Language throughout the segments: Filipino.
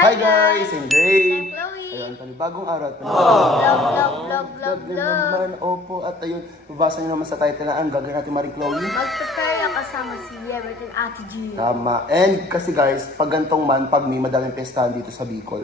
Hi guys! I'm Dre! I'm Chloe. Ayun, panibagong araw at Vlog din naman. Opo, at ayun, mabasa nyo naman sa title na ang gagawin natin Marie Chloe. Mag-prepare na kasama si Yebert and Ate G. Tama. And kasi guys, pag gantong man, pag may madaming pestahan dito sa Bicol,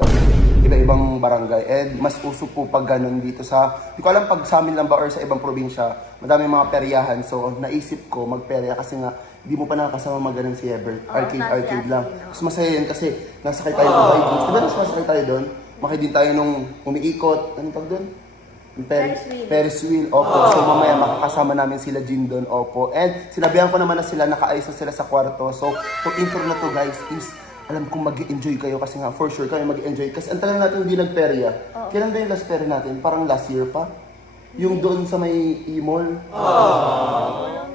iba-ibang barangay. And mas uso po pag ganun dito sa, hindi ko alam pag sa amin lang ba or sa ibang probinsya, madaming mga peryahan. So naisip ko magperya kasi nga, hindi mo pa nakakasama magaling si Yebert. Arcade lang. Mas masaya yan kasi nasakay tayo ng bikings. Diba mas masakay tayo doon? Makay din tayo nung umiikot. Ano tawag doon? Ferris wheel. Opo. So mamaya makakasama namin sila Jean doon. Opo. And sinabihan ko naman na sila, nakaayos na sila sa kwarto. So itong intro na to guys is, alam kong mag-enjoy kayo kasi nga for sure kayo mag-enjoy. Kasi ang tagal natin hindi nagperya. Kailan ba yung last perya natin? Parang last year pa? Yung doon sa may e-mall.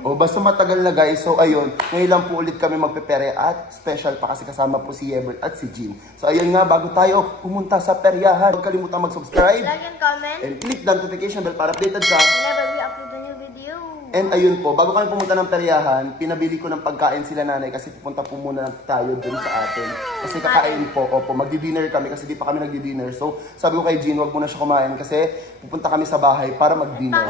O basta matagal na guys. So ayun, ngayon lang po ulit kami magpepere at special pa kasi kasama po si Yebert at si Jean. So ayun nga, bago tayo pumunta sa peryahan, huwag kalimutan mag-subscribe Like and comment and click the notification bell para updated ka. whenever we upload a new video. And ayun po, bago kami pumunta ng peryahan, pinabili ko ng pagkain sila nanay kasi pupunta po muna tayo dun sa atin. Kasi kakain po, opo, magdi-dinner kami kasi di pa kami nagdi-dinner. So sabi ko kay Jean, wag muna siya kumain kasi pupunta kami sa bahay para mag-dinner.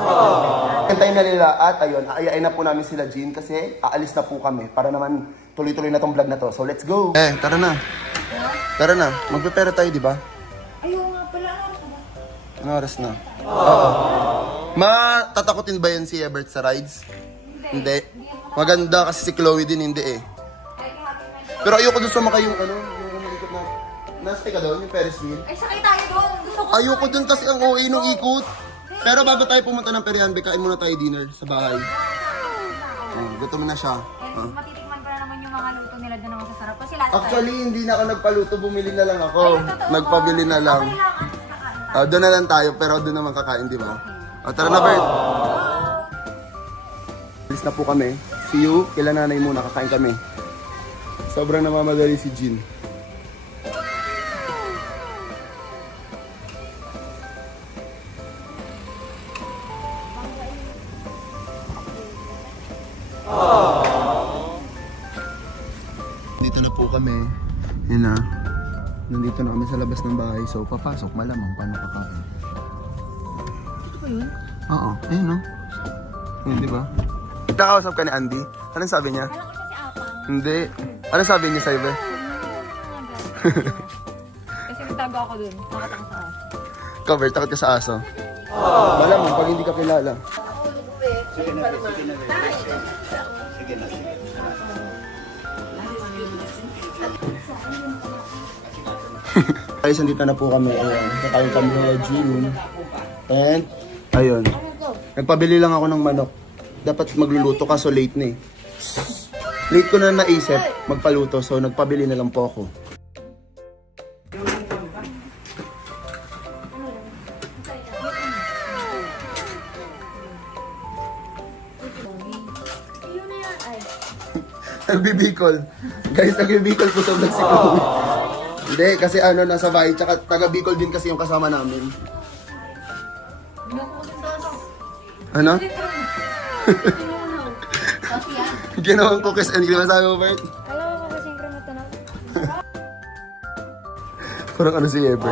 Kantayin na nila at ayun, aayain na po namin sila Jean kasi aalis na po kami para naman tuloy-tuloy na tong vlog na to. So let's go! Tara na. Tara na. Magpepera tayo, di ba? Ayaw nga pala. Anong oras na? Oo. Matatakotin ba yan si Yebert sa rides? Hindi. Maganda kasi si Chloe din hindi eh. Pero ayoko dun sumakay yung ano, yung umiikot na. Nasakay ka doon, yung Ferris wheel. Ay, sakay tayo doon. Gusto ko. Ayoko dun kasi ang OA nung ikot. Pero bago tayo pumunta ng peryahan, kain muna tayo dinner sa bahay. Gutom na siya. Matitikman ko na naman yung mga luto nila doon na masasarap. Kasi last Actually, hindi na ako nagpaluto, bumili na lang ako. Nagpabili na lang. time, kailangan kakain. Doon na lang tayo, pero doon naman kakain, di ba? Tara na, Bert. Alis na po kami. See you. Kila nanay muna, kakain kami. Sobrang namamadali si Jean. Dito na po kami. Yan na. Nandito na kami sa labas ng bahay. So, papasok. Malamang paano kakain. Oo, ayun no. Ayun, di ba? Nakausap ka ni Andy? Anong sabi niya? Kala ko siya si Apang. Hindi. Anong sabi niya sa'yo, be? Kasi nagtago ako doon. Nakatang sa aso. Cover, takot ka sa aso. Malamang pag hindi ka kilala. Guys, nandito na po kami. Kakain kami ng Jean. And, ayun. Nagpabili lang ako ng manok. Dapat magluluto kaso late na eh. Late ko na naisip magpaluto so nagpabili na lang po ako. Yun na yan. Ay. Nagbibicol. Guys, nagbibicol po sa vlog si Chloe. Hindi, kasi ano, nasa bahay. Tsaka taga-Bicol din kasi yung kasama namin. Ano? Coffee yan. Ginawang cookies and cream. Sabi mo, Bert? Alam mo ba kasing krema ito na? Parang ano si Ebert.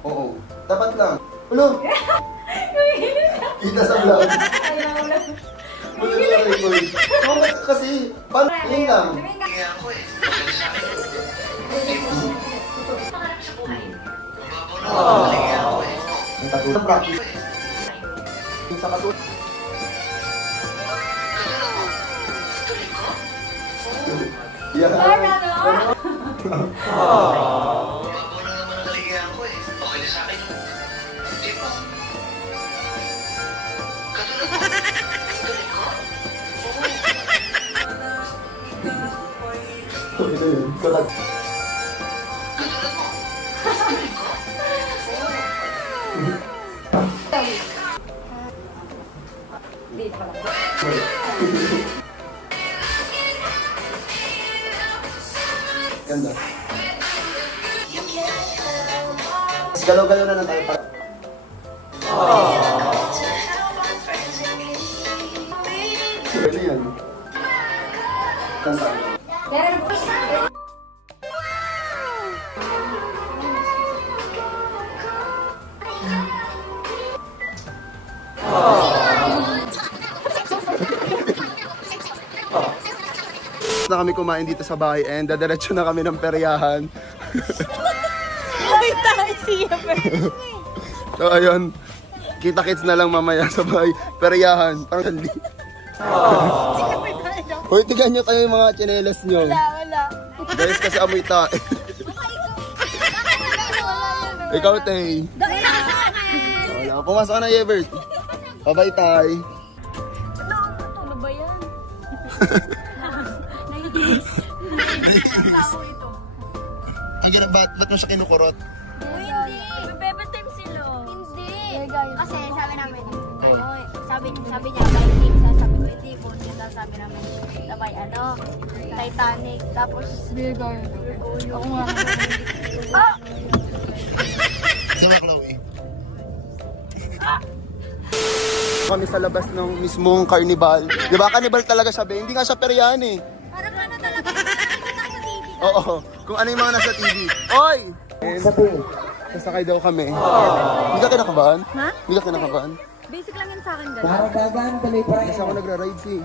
Oo. Tapat lang. Ulo! Kita sa vlog. Ulo na record. Bakit kasi? Paano? Yun lang. Ang tattoo. Ang practice. Yung sa tattoo. Yeah. Ito yun. Kalag. Ganda. Galaw-galaw na lang tayo para. Ano yan? Kanta. Na kami kumain dito sa bahay and dadiretso na kami ng peryahan. Ay, tayo siya. So ayun, kita-kits na lang mamaya sa bahay. Peryahan, parang hindi. Hoy, tigan nyo kayo yung mga tsinelas nyo. Wala. Guys, kasi amoy tae. Ikaw, Tay. Wala, pumasok ka na, Yevert. Bye-bye, Tay. Ano ba yan? Ang ganun, ba't mo siya kinukurot? Hindi. Bebe time sila. Hindi. Kasi sabi namin, ano, sabi niya, Viking, sasabi ko, hindi po niya sabi namin, sabay, ano, Titanic, tapos, ako nga. Ah! Sama, Chloe. Kami sa labas ng mismong carnival. Di ba, carnival talaga sabi? Hindi nga siya peryahan eh. Parang ano talaga, nakikita ko sa TV. Oo, kung ano yung mga nasa TV. Oy! Sasakay daw kami. Hindi ka kinakabahan? Ha? Hindi ka kinakabahan? Basic lang yun sa akin, gano'n. Karagagan tuloy pa rin. Kasi ako nagra-ride si.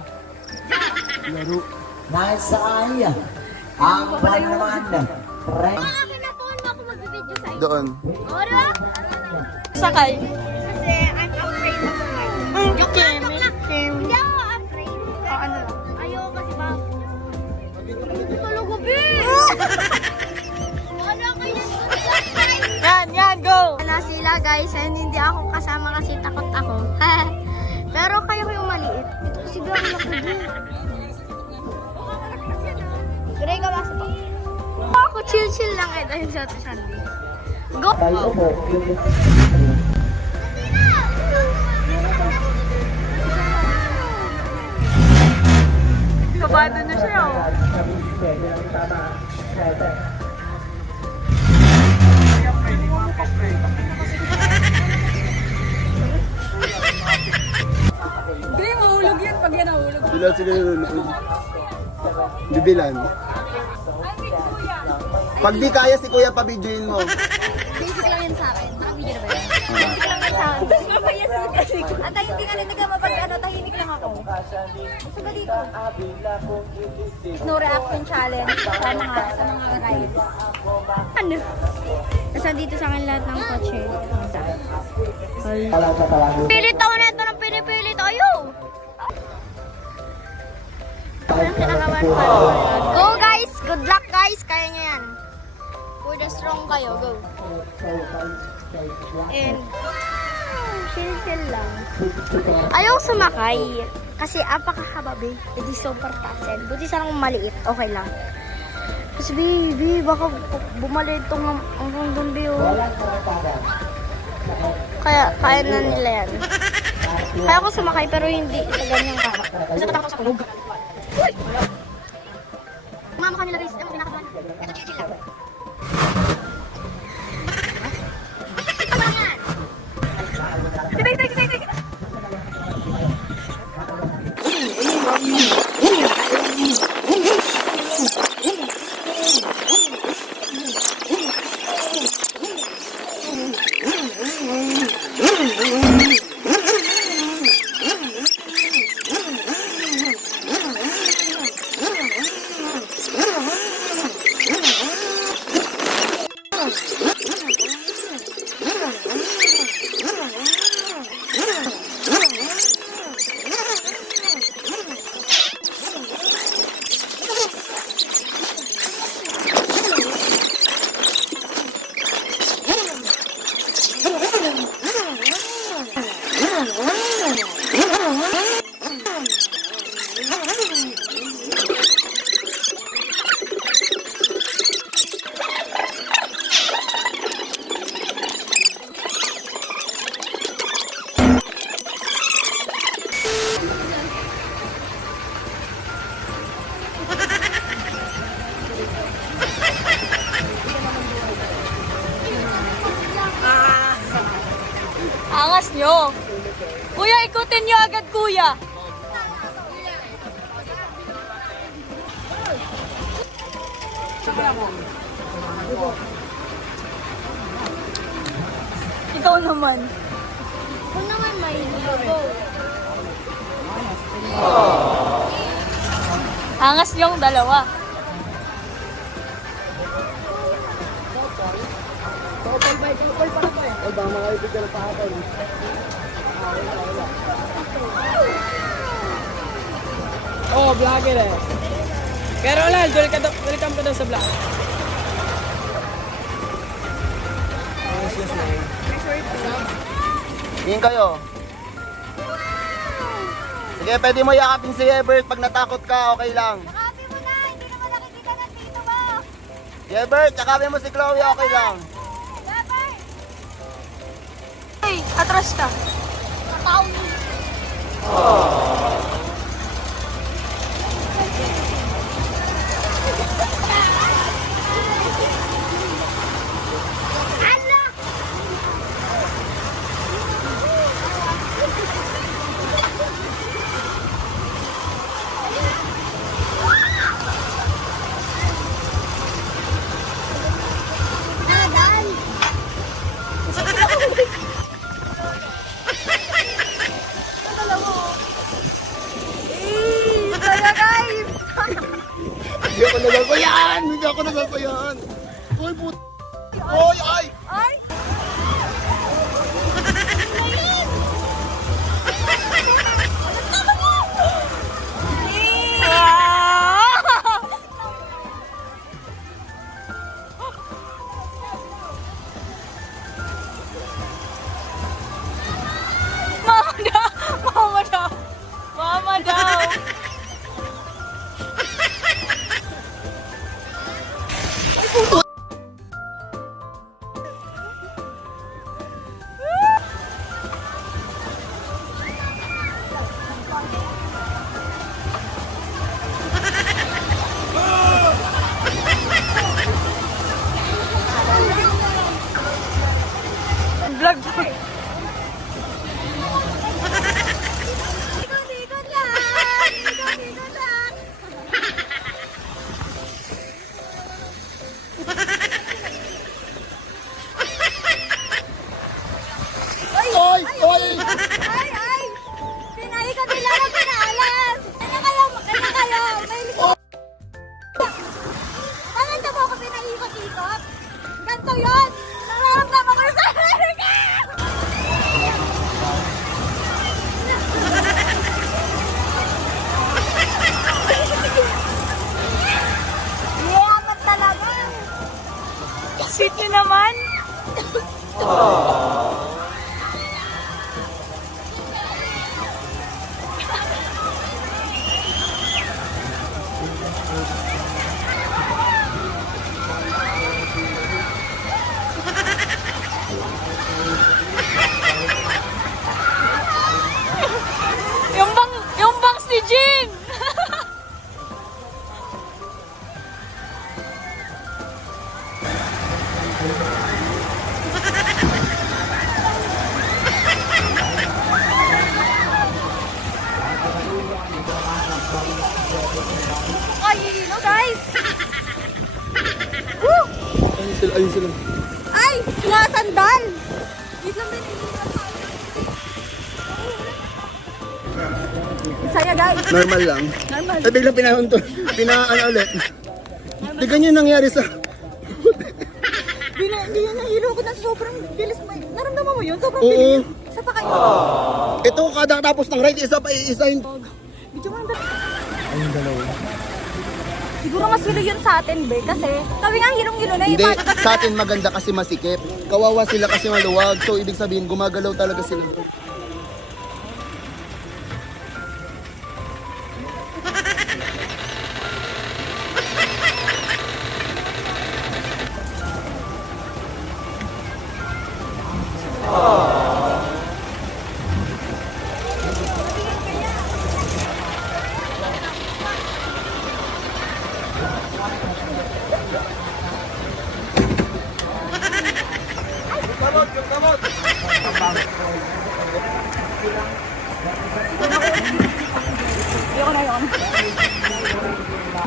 Laro. Nasa kaya. Ang panaman. Akin na phone mo ako mag-video sa iyo. Doon. O, diba? Sakay. Kasi I'm afraid of heights. Joke lang. Hindi ako afraid. Ano lang? Ayoko kasi bago. Tulog ko, B! Wala kayo Yan, go! na sila guys, and hindi ako kasama kasi takot ako. Pero kaya ko yung maliit. Ito kasi gawin ako din. Gray ka ba sa pa? Ako chill lang eh dahil sa Sunday. Go! Tayo po. Kabado na siya, oh. Hindi, mahulog yan pag yan nahulog. Sila nanonood. Bibilan. Pag di kaya si Kuya, pabidyoin mo. Basic lang yan sa akin. Naka-video na ba yan? Basic lang yan sa akin. Tapos mapayasin kasi. At hindi ka rin nagkamapag ano, tahimik lang ako. Gusto ba dito? No reaction challenge sa mga rides. Ano? Kasi dito sa akin lahat ng kotse. Pilit ako na ito ng pinipilit. Ayaw! Go guys! Good luck guys! Kaya nyo yan. For the strong kayo, go. And chill lang. Ayaw sumakay. Kasi apakakababi. Hindi super tassel. Buti sanang maliit. Okay lang. Kasi baby, baka bumalik itong hanggang doon, Bio. Kaya na nila yan. Kaya ako sumakay pero hindi sa ganyang kama. Kasi tatakot ako sa kulog. Mama kanila guys, yung pinakabahan. Ito chill lang. Angas nyo. Kuya, ikutin nyo agad, kuya. Ikaw naman. Ako naman may go. Angas yung dalawa. Oh, vlogger eh. Pero Lal, welcome ka daw sa vlog. Tingin kayo. Sige, pwede mo yakapin si Ebert pag natakot ka, okay lang. Yakapin mo na, hindi naman nakikita ng tito mo. Si Ebert, yakapin mo si Chloe, okay lang. Dapat! Hey, atras ka. Kataon. Hindi ako nagsasayan! Hindi ako nagsasayan! Uy, puto! Uy, ay! Ay! Mama daw! Mama daw! Mama daw! Vlog po. Ikot-ikot lang! Ikot-ikot lang! Ay! Ay! Ay! Ay! Pinaikot nila na pinaalas! Kanya kayo! May likod! Tanganda mo ako pinaikot-ikot! Ganto yun! Nararamdaman ko yung sarili ko! Yaman talaga! Sweet nyo naman! Yung bangs ni Jean! Ay, no guys! Woo! Ayun sila. Ay! Sinasandal! Wait lang din. Saya guys! Normal lang. Normal. Ay, biglang pinaan ulit. Di ganyan nangyari sa... Hindi yan nahilo ko na sobrang bilis mo. Naramdaman mo yun? Sobrang Oo. bilis. Isa pa kayo. Ito, kada tapos ng ride, isa pa isa yun. Medyo mga ayun, dalawa. Siguro mas hilo yun sa atin, be. Kasi kami nga hilong-hilo na Hindi, sa atin maganda kasi masikip. Kawawa sila kasi maluwag. So, ibig sabihin, gumagalaw talaga sila.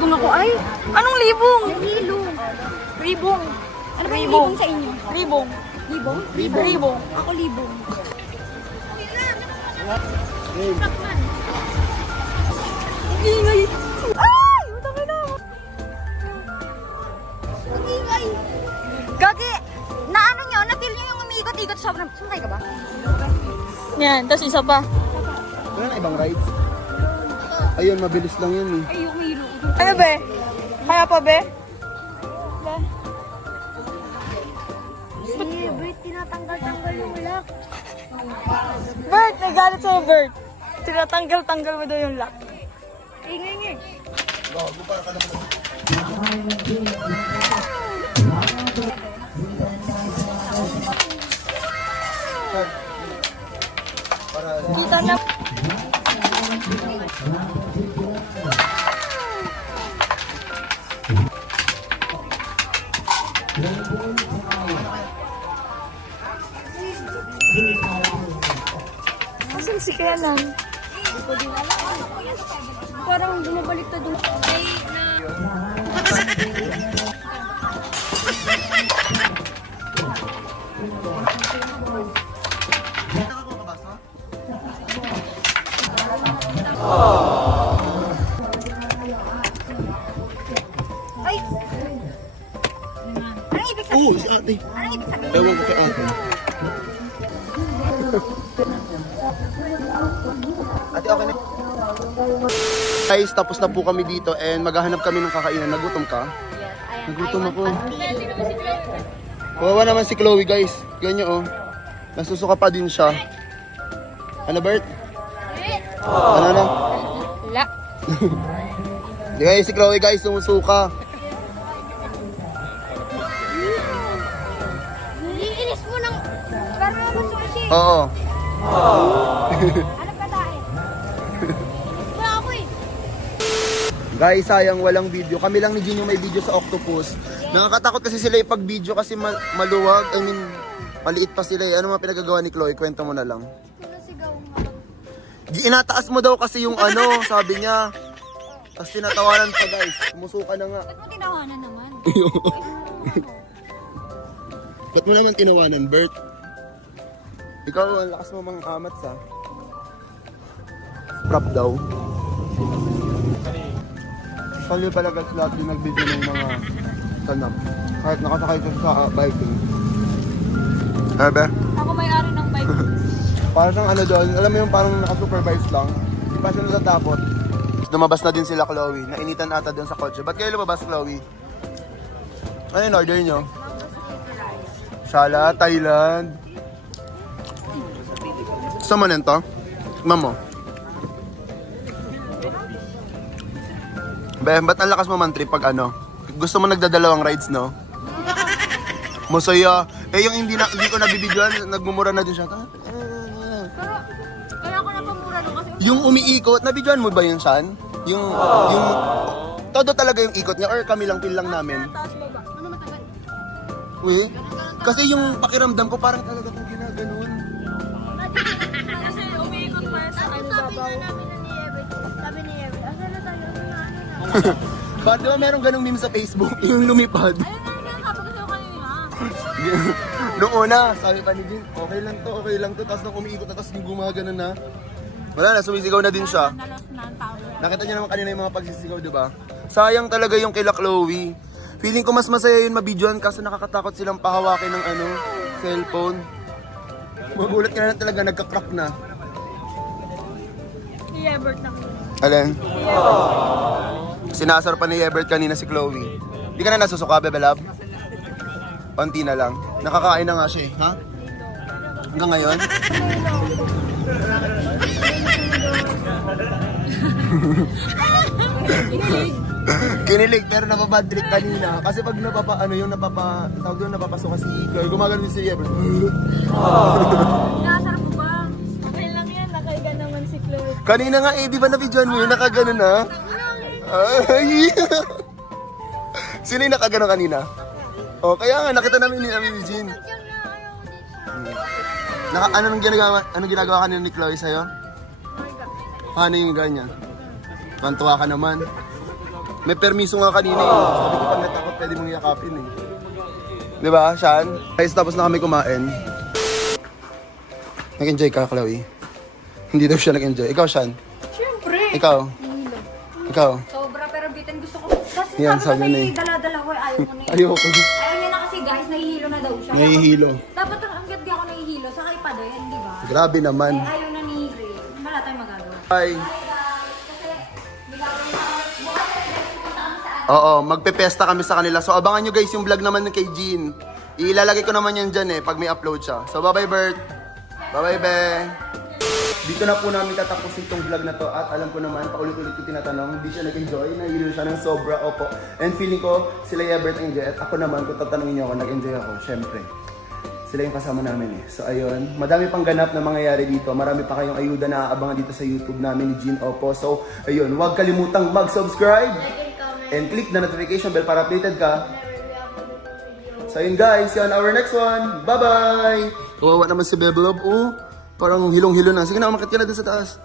Doon ako, ay, anong libong? Hilo. Ribong. Ano ba yung libong sa inyo? Ribong. Libong? Ribong. Ako libong. Ang ingay! Ay! Utangin na! Ang ingay! Gagi! Na ano nyo? Na-feel nyo yung umiikot-ikot sobrang... Sumakay ka ba? Yan, tapos isa pa. Wala na ibang rides. Ayun, mabilis lang yun eh. Ay, yung hilo. Ano be? Kaya pa be? Eh, Bert, tinatanggal-tanggal yung lock. Bert, nagalit sa'yo Bert. Tinatanggal-tanggal mo daw yung lock. Ingay-ingay. Gago para ka naman. Kita na. Asan si Kenan? Parang bumabalik na dun. Ay, Ay! Anong ibig sabihin? Oo, si ate. Anong ibig sabihin? Ewan ko kay ate. Ate, okay na. Guys, tapos na po kami dito and maghahanap kami ng kakainan. Nagutom ka? Nagutom ako. Kawawa naman si Chloe, guys. Ganyan oh. Nasusuka pa din siya. Ano, Bert? Ano na? Wala. Di guys, si Chloe, guys, sumusuka. Niliinis mo ng... Parang naman sushi. Oo. Ano pa tayo? Inis mo ako eh. Guys, sayang walang video. Kami lang ni Jin yung may video sa Octopus. Nakakatakot kasi sila yung pag-video kasi maluwag. I mean, maliit pa sila eh. Ano mga pinagagawa ni Chloe? Kwento mo na lang. Sinasigaw nga. Inataas mo daw kasi yung ano, sabi niya. Tapos tinatawanan pa guys. Umusuka na nga. Ba't mo tinawanan naman? Ba't mo naman tinawanan, Bert? Ikaw, ang lakas mo mga kamats ha. Prop daw. Sali pala guys lahat yung nag-video ng mga sanap. Kahit nakasakay ka sa biking. Sabi? Ako may-ari ng bike. Parang ano doon, alam mo yung parang naka-supervise lang. Hindi pa siya natatapot. Lumabas na din sila Chloe. Nainitan ata doon sa kotse. Ba't kayo lumabas, Chloe? Ano yung order nyo? Shala, Thailand. Gusto mo nito? Tikman mo. Be, ba't ang lakas mo man trip pag ano? Gusto mo nagdadalawang rides, no? Masaya. Eh yung hindi ko nabibidyoan, nagmumura na din siya. Pero, kaya ako napamura nung kasi Yung umiikot, nabidyoan mo ba yun, Shan? Yung todo talaga yung ikot niya or kami lang feel lang namin? taas mo ba? Ano matagal? Uy, kasi yung pakiramdam ko parang talaga kung ginaganon. Kasi umiikot pa sa ano babaw. Sabi ni Everett, asa na tayo? Ano na? Ba, di ba meron ganong meme sa Facebook? Yung lumipad. Ayun na yung sabi ko sa'yo kanina. Noong una, sabi pa ni Jin, okay lang to. Tapos nung umiikot na, tapos yung gumagano na. Wala na, sumisigaw na din siya. Nalos na ang tao. Nakita niyo naman kanina yung mga pagsisigaw, di ba? Sayang talaga yung kila Chloe. Feeling ko mas masaya yun mabidyoan kasi nakakatakot silang pahawakin ng ano, cellphone. Magulat ka na talaga, nagka-crack na. Si Ebert na. Alin? Sinasar pa ni Ebert kanina si Chloe. Di ka na nasusuka, Bebe Love? Konti na lang. Nakakain na nga siya eh, ha? Hanggang ngayon? Kinilig pero napabad trip kanina. Kasi pag tawag doon napapasok si Chloe, gumagano din si Ebert. Sinasarap mo ba? Okay lang yan, nakaiga naman si Chloe. Kanina nga eh, di ba na-videoan mo yun? Nakagano na? Ay! Sino yung nakagano kanina? Oh, kaya nga, nakita namin ni Jean. Anong ginagawa kanina ni Chloe sa'yo? Paano yung ganyan? Tuwan-tuwa ka naman. May permiso nga kanina eh. Sabi ko pag natakot, pwede mong yakapin eh. Di ba, Sean? Guys, tapos na kami kumain. Nag-enjoy ka, Chloe? Hindi daw siya nag-enjoy. Ikaw, Sean? Siyempre. Ikaw? Ikaw? Sobra, pero bitin gusto ko. Kasi Yan, sabi sabi ko na eh. dala-dala ko, ayaw ko na eh. Ayoko. Ayaw niya na kasi guys, nahihilo na daw siya. Nahihilo. Dapat hanggat di ako nahihilo, sakay pa din, di ba? Grabe naman. Eh, ayaw na ni Ray. Wala tayong magagawa. Bye. Ano? Oo, magpe-pesta kami sa kanila. So abangan nyo guys yung vlog naman kay Jean. Ilalagay ko naman yan dyan pag may upload siya. So bye-bye Bert. Bye-bye Be. Dito na po namin tatapusin itong vlog na to at alam ko naman, paulit-ulit ko tinatanong, hindi siya nag-enjoy, nahihilo siya ng sobra, opo. And feeling ko, sila Bert enjoy at ako naman, kung tatanungin niyo ako, nag-enjoy ako, syempre. Sila yung kasama namin eh. So ayun, madami pang ganap na mangyayari dito. Marami pa kayong ayuda na aabangan dito sa YouTube namin ni Jean Opo. So ayun, huwag kalimutang mag-subscribe and click the notification bell para updated ka. So ayun guys, see you on our next one. Bye-bye! Kawawa naman si Beblob. Oh, parang hilong-hilo na. Sige na, umakit ka na dun sa taas.